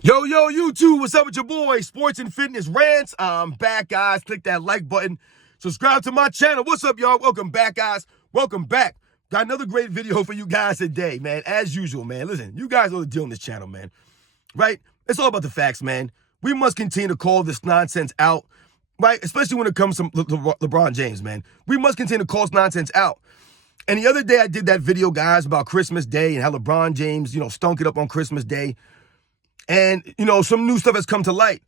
Yo, YouTube, what's up with your boy? Sports and Fitness Rants. I'm back, guys. Click that like button. Subscribe to my channel. What's up, y'all? Welcome back, guys. Welcome back. Got another great video for you guys today, man. As usual, man. Listen, you guys know the deal on this channel, man. Right? It's all about the facts, man. We must continue to call this nonsense out, right? Especially when it comes to LeBron James, man. We must continue to call this nonsense out. And the other day I did that video, guys, about Christmas Day and how LeBron James, stunk it up on Christmas Day. And, some new stuff has come to light.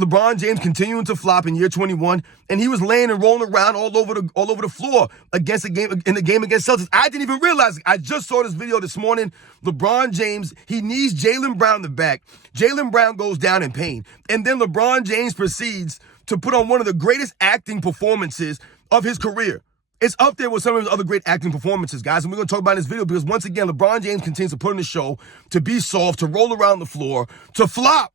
LeBron James continuing to flop in year 21, and he was laying and rolling around all over the floor against the game against Celtics. I didn't even realize it. I just saw this video this morning. LeBron James, he knees Jaylen Brown in the back. Jaylen Brown goes down in pain. And then LeBron James proceeds to put on one of the greatest acting performances of his career. It's up there with some of his other great acting performances, guys. And we're going to talk about in this video because, once again, LeBron James continues to put on the show, to be soft, to roll around the floor, to flop.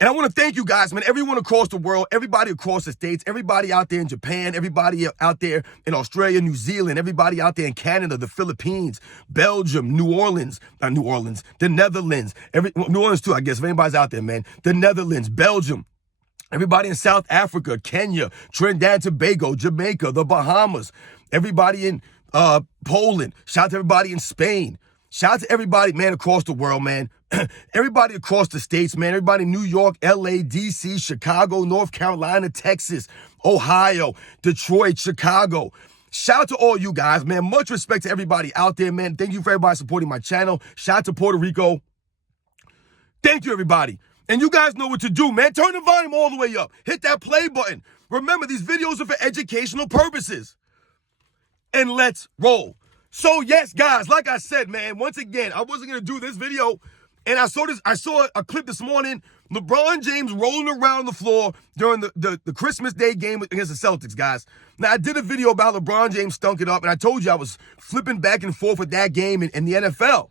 And I want to thank you guys, man, everyone across the world, everybody across the states, everybody out there in Japan, everybody out there in Australia, New Zealand, everybody out there in Canada, the Philippines, Belgium, New Orleans, the Netherlands, New Orleans too, I guess, if anybody's out there, man. The Netherlands, Belgium. Everybody in South Africa, Kenya, Trinidad and Tobago, Jamaica, the Bahamas, everybody in Poland. Shout out to everybody in Spain. Shout out to everybody, man, across the world, man. Everybody across the states, man. Everybody in New York, LA, DC, Chicago, North Carolina, Texas, Ohio, Detroit, Chicago. Shout out to all you guys, man. Much respect to everybody out there, man. Thank you for everybody supporting my channel. Shout out to Puerto Rico. Thank you, everybody. And you guys know what to do, man. Turn the volume all the way up. Hit that play button. Remember, these videos are for educational purposes. And let's roll. So, yes, guys, like I said, man, once again, I wasn't going to do this video. And I saw a clip this morning. LeBron James rolling around the floor during the Christmas Day game against the Celtics, guys. Now, I did a video about LeBron James stunk it up. And I told you I was flipping back and forth with that game in the NFL.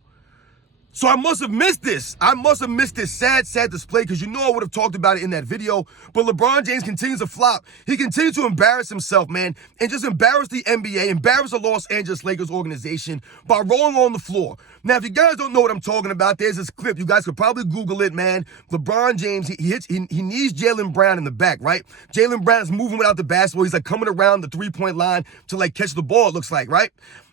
So I must have missed this. I must have missed this sad display because I would have talked about it in that video. But LeBron James continues to flop. He continues to embarrass himself, man, and just embarrass the NBA, embarrass the Los Angeles Lakers organization by rolling on the floor. Now, if you guys don't know what I'm talking about, there's this clip. You guys could probably Google it, man. LeBron James, he knees Jaylen Brown in the back, right? Jaylen Brown is moving without the basketball. He's like coming around the three-point line to like catch the ball, it looks like, right?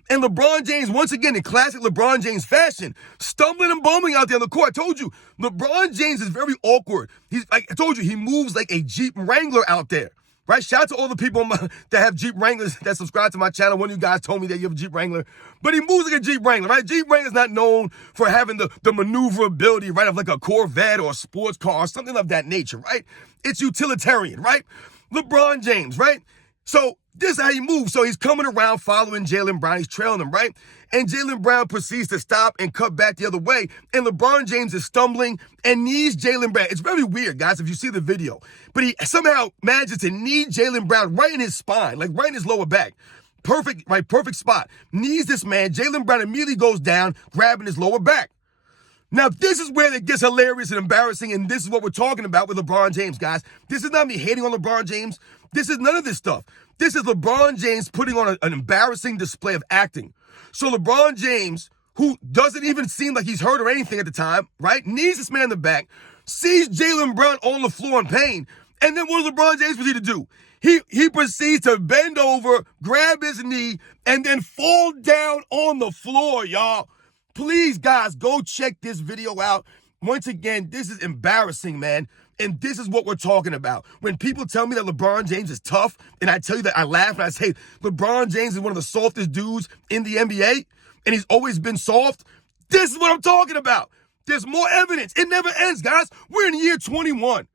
And LeBron James, once again, in classic LeBron James fashion, stumbling and bumbling out there on the court. I told you, LeBron James is very awkward. Like I told you, he moves like a Jeep Wrangler out there, right? Shout out to all the people that have Jeep Wranglers that subscribe to my channel. One of you guys told me that you have a Jeep Wrangler, but he moves like a Jeep Wrangler, right? Jeep Wrangler's not known for having the maneuverability, right, of like a Corvette or a sports car or something of that nature, right? It's utilitarian, right? LeBron James, right? So this is how he moves. So he's coming around following Jaylen Brown. He's trailing him, right? And Jaylen Brown proceeds to stop and cut back the other way. And LeBron James is stumbling and knees Jaylen Brown. It's very weird, guys, if you see the video. But he somehow manages to knee Jaylen Brown right in his spine, like right in his lower back. Perfect, right? Perfect spot. Knees this man. Jaylen Brown immediately goes down, grabbing his lower back. Now, this is where it gets hilarious and embarrassing, and this is what we're talking about with LeBron James, guys. This is not me hating on LeBron James. This is none of this stuff. This is LeBron James putting on an embarrassing display of acting. So LeBron James, who doesn't even seem like he's hurt or anything at the time, right, knees this man in the back, sees Jaylen Brown on the floor in pain, and then what does LeBron James proceed to do? He proceeds to bend over, grab his knee, and then fall down on the floor, y'all. Please, guys, go check this video out. Once again, this is embarrassing, man. And this is what we're talking about. When people tell me that LeBron James is tough, and I tell you that I laugh and I say, LeBron James is one of the softest dudes in the NBA, and he's always been soft, this is what I'm talking about. There's more evidence. It never ends, guys. We're in year 21,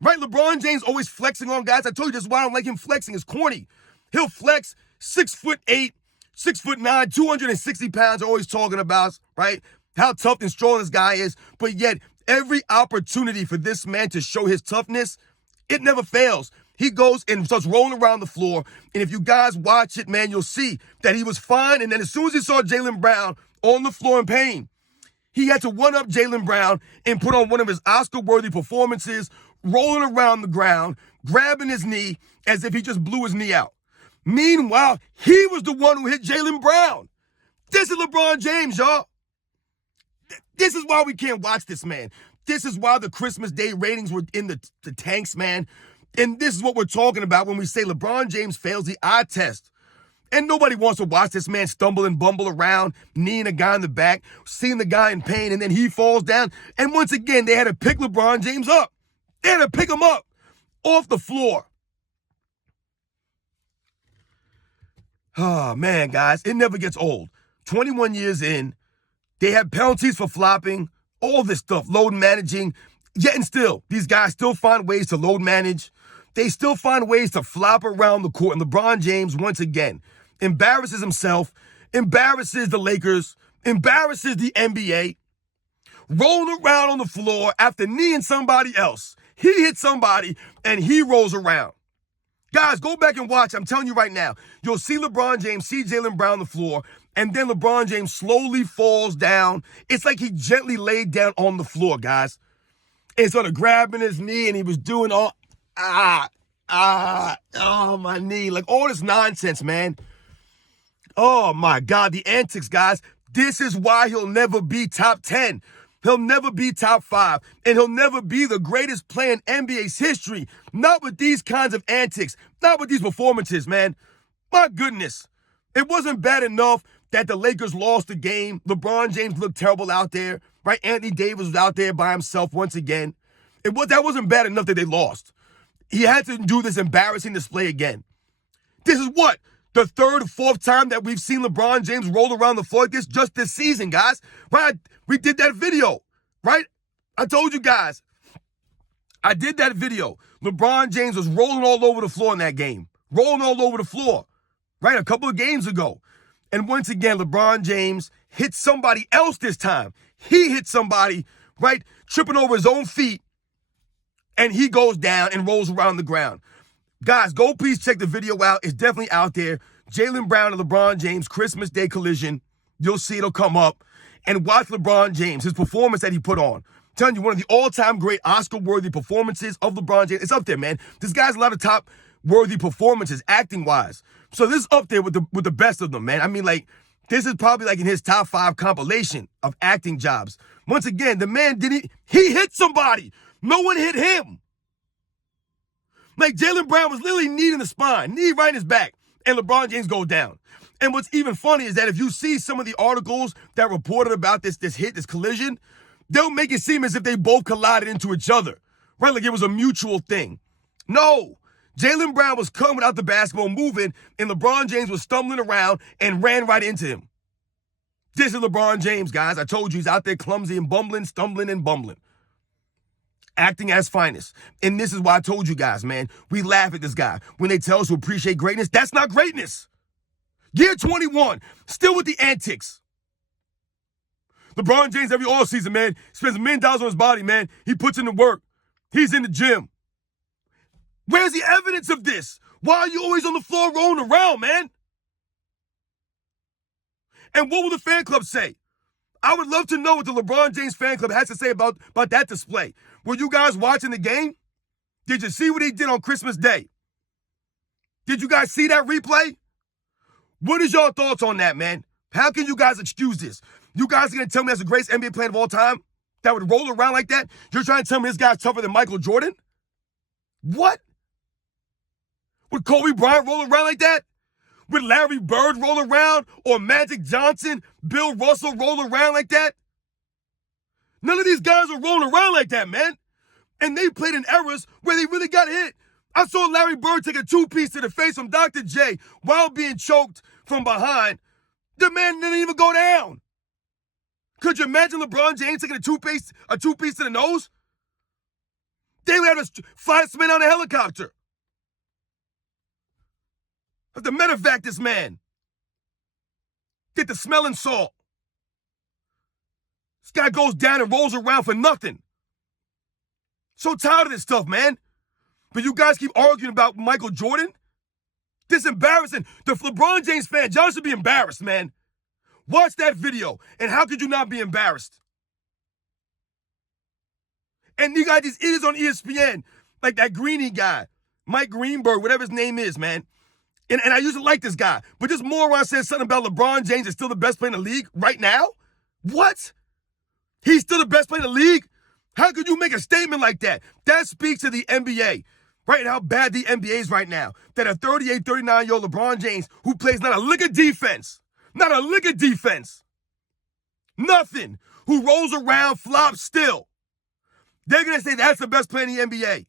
right? LeBron James always flexing on guys. I told you this is why I don't like him flexing. It's corny. He'll flex 6'8", 6'9", 260 pounds, always talking about, right? How tough and strong this guy is. But yet, every opportunity for this man to show his toughness, it never fails. He goes and starts rolling around the floor. And if you guys watch it, man, you'll see that he was fine. And then as soon as he saw Jaylen Brown on the floor in pain, he had to one-up Jaylen Brown and put on one of his Oscar-worthy performances, rolling around the ground, grabbing his knee as if he just blew his knee out. Meanwhile, he was the one who hit Jaylen Brown. This is LeBron James, y'all. This is why we can't watch this, man. This is why the Christmas Day ratings were in the tanks, man. And this is what we're talking about when we say LeBron James fails the eye test. And nobody wants to watch this man stumble and bumble around, kneeing a guy in the back, seeing the guy in pain, and then he falls down. And once again, they had to pick LeBron James up. They had to pick him up off the floor. Oh, man, guys, it never gets old. 21 years in, they have penalties for flopping, all this stuff, load managing. Yet and still, these guys still find ways to load manage. They still find ways to flop around the court. And LeBron James, once again, embarrasses himself, embarrasses the Lakers, embarrasses the NBA, rolling around on the floor after kneeing somebody else. He hit somebody and he rolls around. Guys, go back and watch. I'm telling you right now, you'll see LeBron James, see Jaylen Brown on the floor, and then LeBron James slowly falls down. It's like he gently laid down on the floor, guys. And sort of grabbing his knee, and he was doing all, my knee. Like all this nonsense, man. Oh, my God, the antics, guys. This is why he'll never be top 10. He'll never be top 5. And he'll never be the greatest player in NBA's history. Not with these kinds of antics. Not with these performances, man. My goodness. It wasn't bad enough that the Lakers lost the game. LeBron James looked terrible out there, right? Anthony Davis was out there by himself once again. That wasn't bad enough that they lost. He had to do this embarrassing display again. This is what? The third or fourth time that we've seen LeBron James roll around the floor like this just this season, guys. Right? We did that video, right? I told you guys. I did that video. LeBron James was rolling all over the floor in that game. Rolling all over the floor, right? A couple of games ago. And once again, LeBron James hit somebody else this time. He hit somebody, right? Tripping over his own feet. And he goes down and rolls around the ground. Guys, go please check the video out. It's definitely out there. Jaylen Brown and LeBron James, Christmas Day collision. You'll see it'll come up. And watch LeBron James, his performance that he put on. I'm telling you, one of the all-time great Oscar-worthy performances of LeBron James. It's up there, man. This guy's a lot of top-worthy performances, acting-wise. So this is up there with the best of them, man. I mean, like, this is probably like in his top 5 compilation of acting jobs. Once again, the man he hit somebody. No one hit him. Like, Jaylen Brown was literally knee in the spine, knee right in his back, and LeBron James goes down. And what's even funny is that if you see some of the articles that reported about this hit, this collision, they'll make it seem as if they both collided into each other, right? Like it was a mutual thing. No. Jaylen Brown was coming without the basketball moving, and LeBron James was stumbling around and ran right into him. This is LeBron James, guys. I told you he's out there clumsy and bumbling, stumbling and bumbling. Acting at his finest. And this is why I told you guys, man, we laugh at this guy. When they tell us to appreciate greatness, that's not greatness. Year 21, still with the antics. LeBron James every offseason, man, spends $1 million on his body, man. He puts in the work. He's in the gym. Where's the evidence of this? Why are you always on the floor rolling around, man? And what will the fan club say? I would love to know what the LeBron James fan club has to say about that display. Were you guys watching the game? Did you see what he did on Christmas Day? Did you guys see that replay? What is your thoughts on that, man? How can you guys excuse this? You guys are going to tell me that's the greatest NBA player of all time that would roll around like that? You're trying to tell me this guy's tougher than Michael Jordan? What? Would Kobe Bryant roll around like that? Would Larry Bird roll around? Or Magic Johnson, Bill Russell roll around like that? None of these guys are rolling around like that, man. And they played in eras where they really got hit. I saw Larry Bird take a 2-piece to the face from Dr. J while being choked from behind. The man didn't even go down. Could you imagine LeBron James taking a two-piece to the nose? They would have to fly this man on a helicopter. Have to medevac this man. Get the smelling salt. This guy goes down and rolls around for nothing. So tired of this stuff, man. But you guys keep arguing about Michael Jordan? This is embarrassing. The LeBron James fan, y'all should be embarrassed, man. Watch that video, and how could you not be embarrassed? And you got these idiots on ESPN, like that Greeny guy, Mike Greenberg, whatever his name is, man. And I used to like this guy, but this moron said something about LeBron James is still the best player in the league right now? What? He's still the best player in the league? How could you make a statement like that? That speaks to the NBA, right? And how bad the NBA is right now. That a 38, 39-year-old LeBron James who plays not a lick of defense, nothing, who rolls around, flops still. They're going to say that's the best player in the NBA.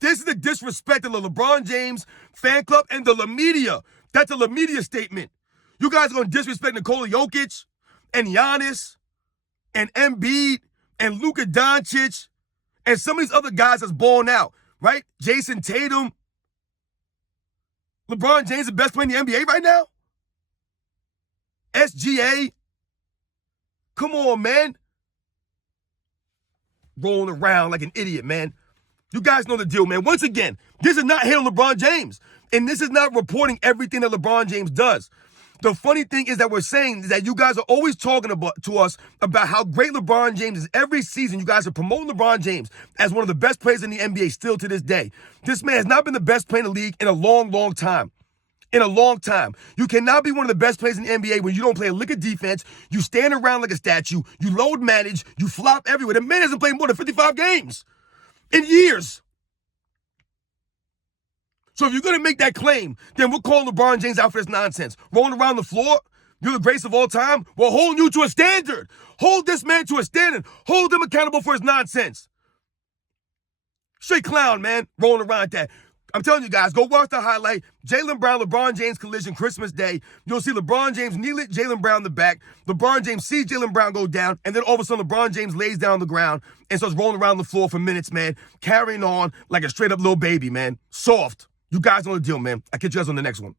This is the disrespect of the LeBron James fan club and the La Media. That's a La Media statement. You guys are going to disrespect Nikola Jokic and Giannis and Embiid and Luka Doncic and some of these other guys that's balling out, right? Jason Tatum. LeBron James the best player in the NBA right now? SGA? Come on, man. Rolling around like an idiot, man. You guys know the deal, man. Once again, this is not hating LeBron James. And this is not reporting everything that LeBron James does. The funny thing is that we're saying that you guys are always talking to us about how great LeBron James is. Every season, you guys are promoting LeBron James as one of the best players in the NBA still to this day. This man has not been the best player in the league in a long, long time. In a long time. You cannot be one of the best players in the NBA when you don't play a lick of defense, you stand around like a statue, you load manage, you flop everywhere. The man hasn't played more than 55 games in years. So if you're going to make that claim, then we're calling LeBron James out for this nonsense. Rolling around the floor, you're the greatest of all time. We're holding you to a standard. Hold this man to a standard. Hold him accountable for his nonsense. Straight clown, man, rolling around like that. I'm telling you guys, go watch the highlight. Jaylen Brown, LeBron James collision, Christmas Day. You'll see LeBron James kneel it, Jaylen Brown in the back. LeBron James sees Jaylen Brown go down, and then all of a sudden LeBron James lays down on the ground and starts rolling around the floor for minutes, man. Carrying on like a straight-up little baby, man. Soft. You guys know the deal, man. I'll catch you guys on the next one.